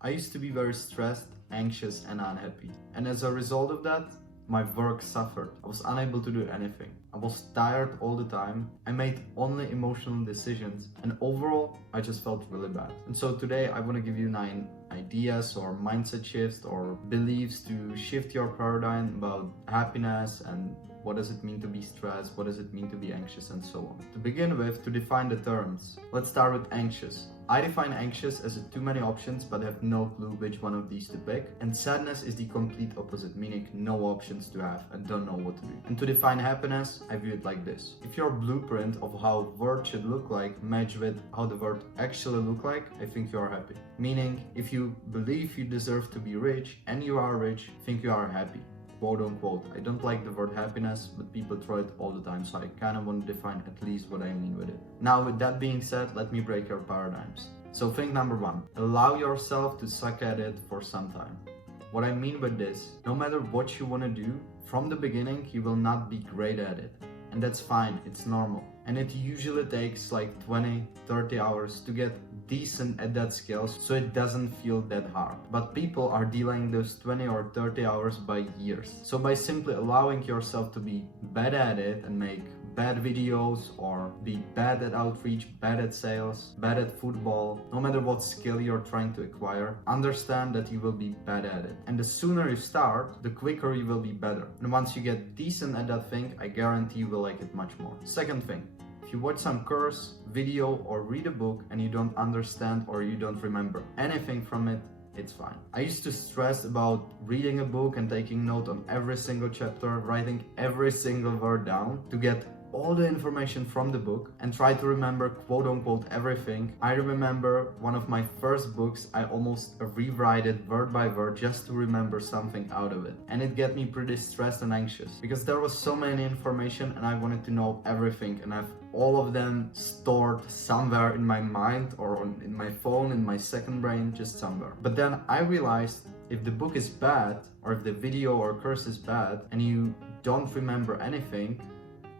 I used to be very stressed, anxious, and unhappy. And as a result of that, my work suffered. I was unable to do anything. I was tired all the time. I made only emotional decisions. And overall, I just felt really bad. And so today I want to give you 9 ideas or mindset shifts or beliefs to shift your paradigm about happiness and what does it mean to be stressed, what does it mean to be anxious, and so on. To begin with, to define the terms, let's start with anxious. I define anxious as too many options but have no clue which one of these to pick, and sadness is the complete opposite, meaning no options to have and don't know what to do. And to define happiness, I view it like this. If your blueprint of how word should look like match with how the word actually look like, I think you are happy. Meaning, if you believe you deserve to be rich and you are rich, think you are happy. Quote unquote. I don't like the word happiness, but people throw it all the time, so I kind of want to define at least what I mean with it. Now, with that being said, let me break your paradigms. So think number 1, allow yourself to suck at it for some time. What I mean with this, no matter what you want to do, from the beginning you will not be great at it. And that's fine, it's normal. And it usually takes like 20-30 hours to get decent at that skill, so it doesn't feel that hard. But people are dealing those 20 or 30 hours by years. So by simply allowing yourself to be bad at it and make bad videos or be bad at outreach, bad at sales, bad at football, no matter what skill you're trying to acquire, understand that you will be bad at it. And the sooner you start, the quicker you will be better. And once you get decent at that thing, I guarantee you will like it much more. Second thing, if you watch some course, video, or read a book and you don't understand or you don't remember anything from it, it's fine. I used to stress about reading a book and taking note on every single chapter, writing every single word down to get all the information from the book and try to remember quote unquote everything. I remember one of my first books, I almost rewrite it word by word just to remember something out of it. And it got me pretty stressed and anxious because there was so many information and I wanted to know everything, and I've all of them stored somewhere in my mind or in my phone, in my second brain, just somewhere. But then I realized if the book is bad or if the video or course is bad and you don't remember anything,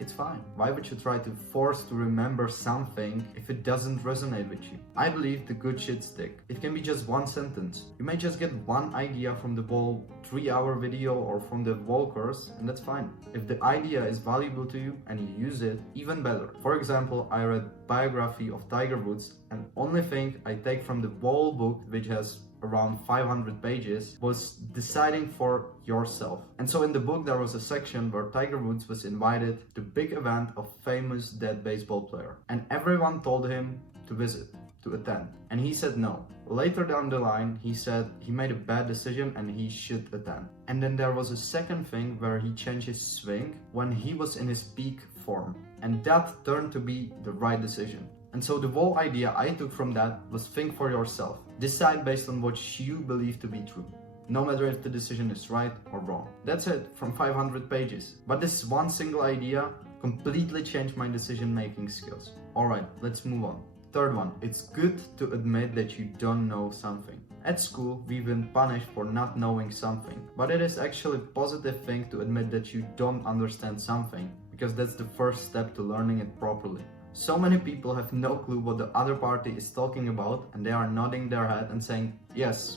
it's fine. Why would you try to force to remember something if it doesn't resonate with you? I believe the good shit stick. It can be just one sentence. You may just get one idea from the whole 3-hour video or from the whole course, and that's fine. If the idea is valuable to you and you use it, even better. For example, I read biography of Tiger Woods, and only thing I take from the whole book, which has around 500 pages, was deciding for yourself. And so in the book there was a section where Tiger Woods was invited to a big event of famous dead baseball player, and everyone told him to visit, to attend, and he said no. Later down the line he said he made a bad decision and he should attend. And then there was a second thing where he changed his swing when he was in his peak form, and that turned to be the right decision. And so the whole idea I took from that was think for yourself. Decide based on what you believe to be true, no matter if the decision is right or wrong. That's it, from 500 pages. But this one single idea completely changed my decision-making skills. Alright, let's move on. Third one, it's good to admit that you don't know something. At school, we've been punished for not knowing something, but it is actually a positive thing to admit that you don't understand something, because that's the first step to learning it properly. So many people have no clue what the other party is talking about, and they are nodding their head and saying, yes,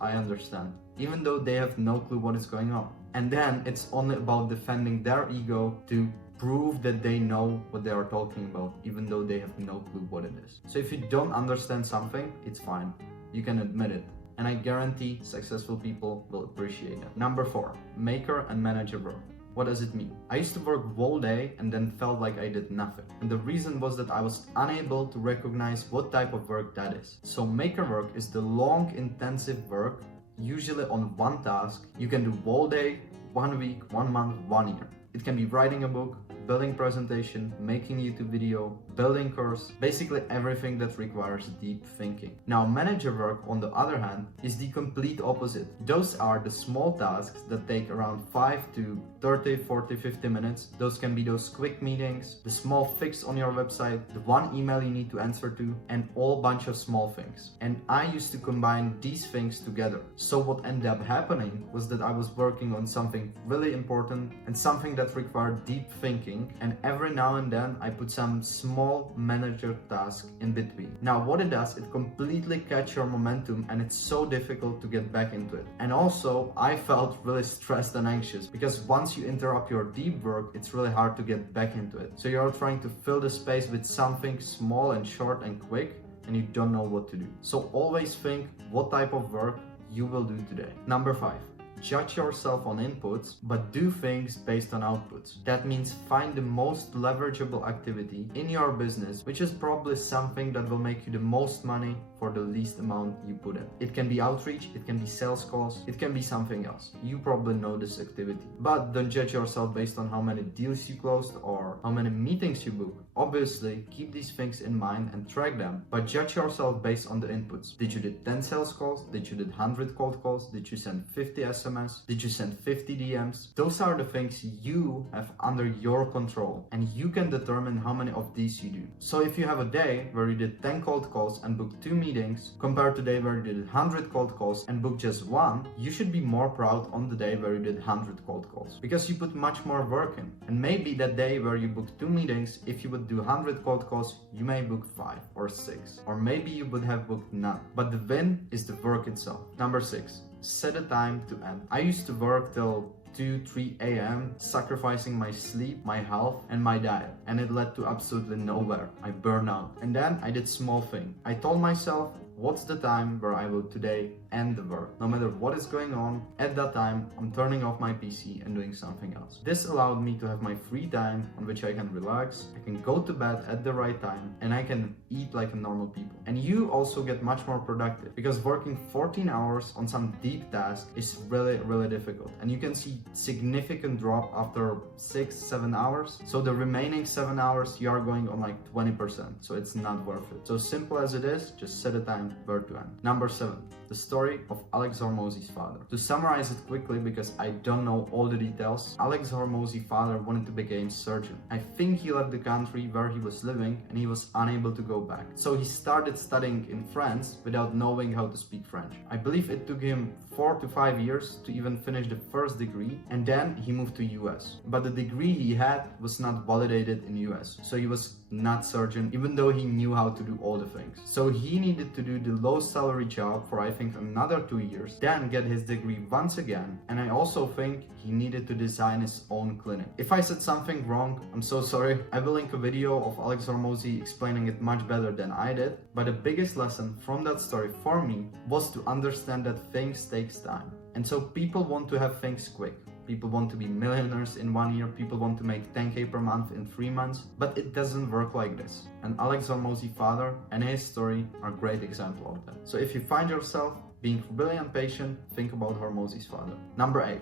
I understand, even though they have no clue what is going on. And then it's only about defending their ego to prove that they know what they are talking about, even though they have no clue what it is. So if you don't understand something, it's fine. You can admit it. And I guarantee successful people will appreciate it. Number 4, maker and manager work. What does it mean? I used to work all day and then felt like I did nothing. And the reason was that I was unable to recognize what type of work that is. So maker work is the long, intensive work, usually on one task. You can do all day, 1 week, 1 month, 1 year. It can be writing a book, building presentation, making YouTube video, building course, basically everything that requires deep thinking. Now, manager work, on the other hand, is the complete opposite. Those are the small tasks that take around 5 to 30, 40, 50 minutes. Those can be those quick meetings, the small fix on your website, the one email you need to answer to, and all bunch of small things. And I used to combine these things together. So what ended up happening was that I was working on something really important and something that required deep thinking. thinking, and every now and then I put some small manager task in between. Now what it does, it completely catches your momentum and it's so difficult to get back into it. And also I felt really stressed and anxious because once you interrupt your deep work, it's really hard to get back into it. So you're trying to fill the space with something small and short and quick, and you don't know what to do. So always think what type of work you will do today. Number 5. Judge yourself on inputs, but do things based on outputs. That means find the most leverageable activity in your business, which is probably something that will make you the most money for the least amount you put in. It can be outreach, it can be sales calls, it can be something else. You probably know this activity. But don't judge yourself based on how many deals you closed or how many meetings you booked. Obviously, keep these things in mind and track them, but judge yourself based on the inputs. Did you do 10 sales calls? Did you do 100 cold calls? Did you send 50 SMS? Did you send 50 DMs? Those are the things you have under your control, and you can determine how many of these you do. So if you have a day where you did 10 cold calls and booked 2 meetings, compared to the day where you did 100 cold calls and booked just 1, you should be more proud on the day where you did 100 cold calls, because you put much more work in. And maybe that day where you booked 2 meetings, if you would do 100 cold calls, you may book 5 or 6, or maybe you would have booked none. But the win is the work itself. Number 6. Set a time to end. I used to work till 2-3 a.m. sacrificing my sleep, my health and my diet, and it led to absolutely nowhere. I burned out. And then I did small thing. I told myself, what's the time where I will today end the work? No matter what is going on, at that time I'm turning off my PC and doing something else. This allowed me to have my free time on which I can relax, I can go to bed at the right time, and I can eat like a normal people. And you also get much more productive, because working 14 hours on some deep task is really difficult, and you can see significant drop after 6-7 hours. So the remaining 7 hours you are going on like 20%, so it's not worth it. So simple as it is, just set a time where to end. Number 7. The story of Alex Hormozi's father. To summarize it quickly, because I don't know all the details, Alex Hormozi's father wanted to become a surgeon. I think he left the country where he was living and he was unable to go back. So he started studying in France without knowing how to speak French. I believe it took him 4 to 5 years to even finish the first degree, and then he moved to US. But the degree he had was not validated in US, so he was not surgeon, even though he knew how to do all the things. So he needed to do the low salary job for I think another 2 years, then get his degree once again, and I also think he needed to design his own clinic. If I said something wrong, I'm so sorry. I will link a video of Alex Hormozi explaining it much better than I did, but the biggest lesson from that story for me was to understand that things takes time. And so people want to have things quick. People want to be millionaires in 1 year, people want to make 10k per month in 3 months, but it doesn't work like this. And Alex Hormozi's father and his story are a great example of that. So if you find yourself being really impatient, think about Hormozi's father. Number 8.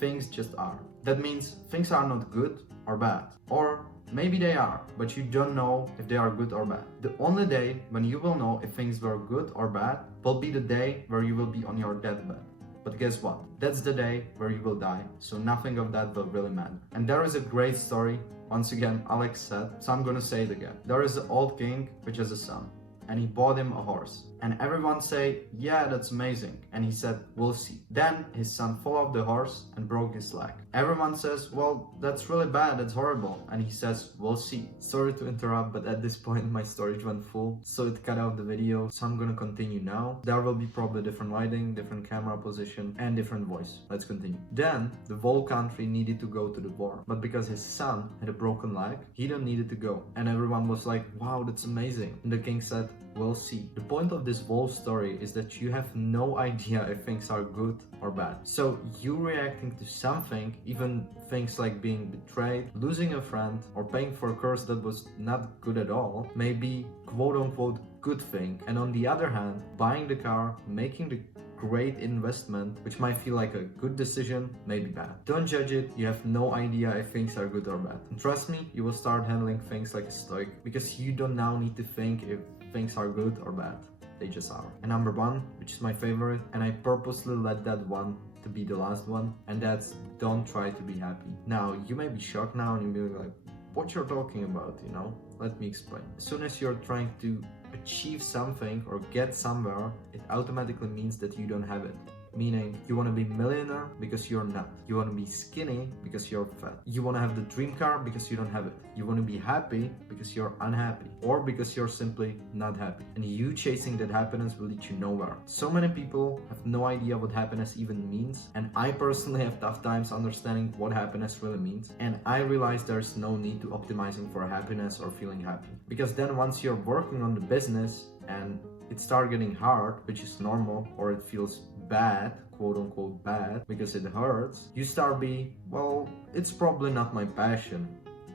Things just are. That means things are not good or bad. Or maybe they are, but you don't know if they are good or bad. The only day when you will know if things were good or bad will be the day where you will be on your deathbed. But guess what? That's the day where you will die, so nothing of that will really matter. And there is a great story, once again Alex said, so I'm gonna say it again. There is an old king which has a son, and he bought him a horse. And everyone say, yeah, that's amazing. And he said, we'll see. Then his son fell off the horse and broke his leg. Everyone says, well, that's really bad, that's horrible. And he says, we'll see. Sorry to interrupt, but at this point my storage went full, so it cut out the video. So I'm gonna continue now. There will be probably different lighting, different camera position, and different voice. Let's continue. Then the whole country needed to go to the war, but because his son had a broken leg, he didn't need to go. And everyone was like, wow, that's amazing. And the king said, we'll see. The point of this whole story is that you have no idea if things are good or bad. So you reacting to something, even things like being betrayed, losing a friend, or paying for a course that was not good at all, may be quote-unquote good thing. And on the other hand, buying the car, making the great investment, which might feel like a good decision, may be bad. Don't judge it, you have no idea if things are good or bad. And trust me, you will start handling things like a stoic, because you don't now need to think if things are good or bad. They just are. And number 1, which is my favorite, and I purposely let that one to be the last one, and that's don't try to be happy. Now, you may be shocked now and you'll be like, what you're talking about, you know? Let me explain. As soon as you're trying to achieve something or get somewhere, it automatically means that you don't have it. Meaning, you want to be millionaire because you're not. You want to be skinny because you're fat. You want to have the dream car because you don't have it. You want to be happy because you're unhappy, or because you're simply not happy. And you chasing that happiness will lead you nowhere. So many people have no idea what happiness even means, and I personally have tough times understanding what happiness really means. And I realized there's no need to optimizing for happiness or feeling happy, because then once you're working on the business and it starts getting hard, which is normal, or it feels bad, quote unquote bad, because it hurts, you start be, well, it's probably not my passion,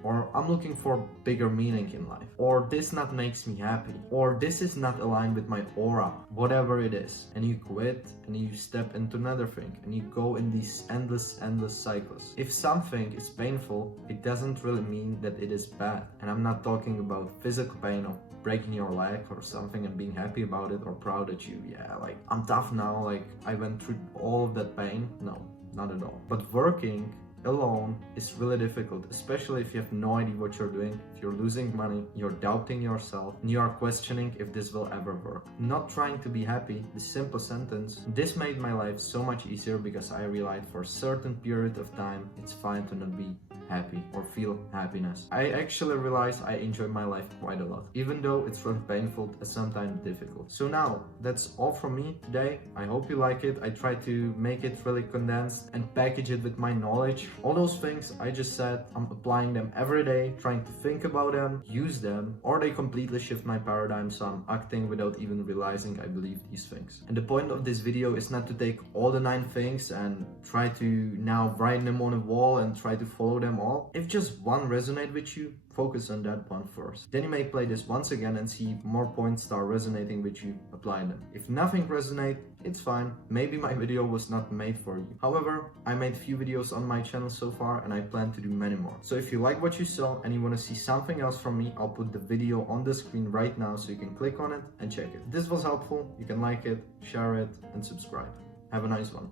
or I'm looking for bigger meaning in life, or this not makes me happy, or this is not aligned with my aura, whatever it is. And you quit and you step into another thing, and you go in these endless cycles. If something is painful, it doesn't really mean that it is bad. And I'm not talking about physical pain of breaking your leg or something and being happy about it or proud that you, yeah, like, I'm tough now, like, I went through all of that pain. No, not at all. But working alone is really difficult, especially if you have no idea what you're doing, if you're losing money, you're doubting yourself, and you are questioning if this will ever work. Not trying to be happy, the simple sentence, this made my life so much easier, because I realized for a certain period of time, it's fine to not be happy or feel happiness. I actually realized I enjoy my life quite a lot, even though it's really painful and sometimes difficult. So now, that's all from me today. I hope you like it. I try to make it really condensed and package it with my knowledge. All those things I just said, I'm applying them every day, trying to think about them, use them, or they completely shift my paradigm, so I'm acting without even realizing I believe these things. And the point of this video is not to take all the 9 things and try to now write them on a wall and try to follow them all. If just one resonate with you, focus on that one first. Then you may play this once again and see more points start resonating with you, apply them. If nothing resonate, it's fine. Maybe my video was not made for you. However, I made few videos on my channel so far, and I plan to do many more. So if you like what you saw and you want to see something else from me, I'll put the video on the screen right now so you can click on it and check it. If this was helpful, you can like it, share it, and subscribe. Have a nice one.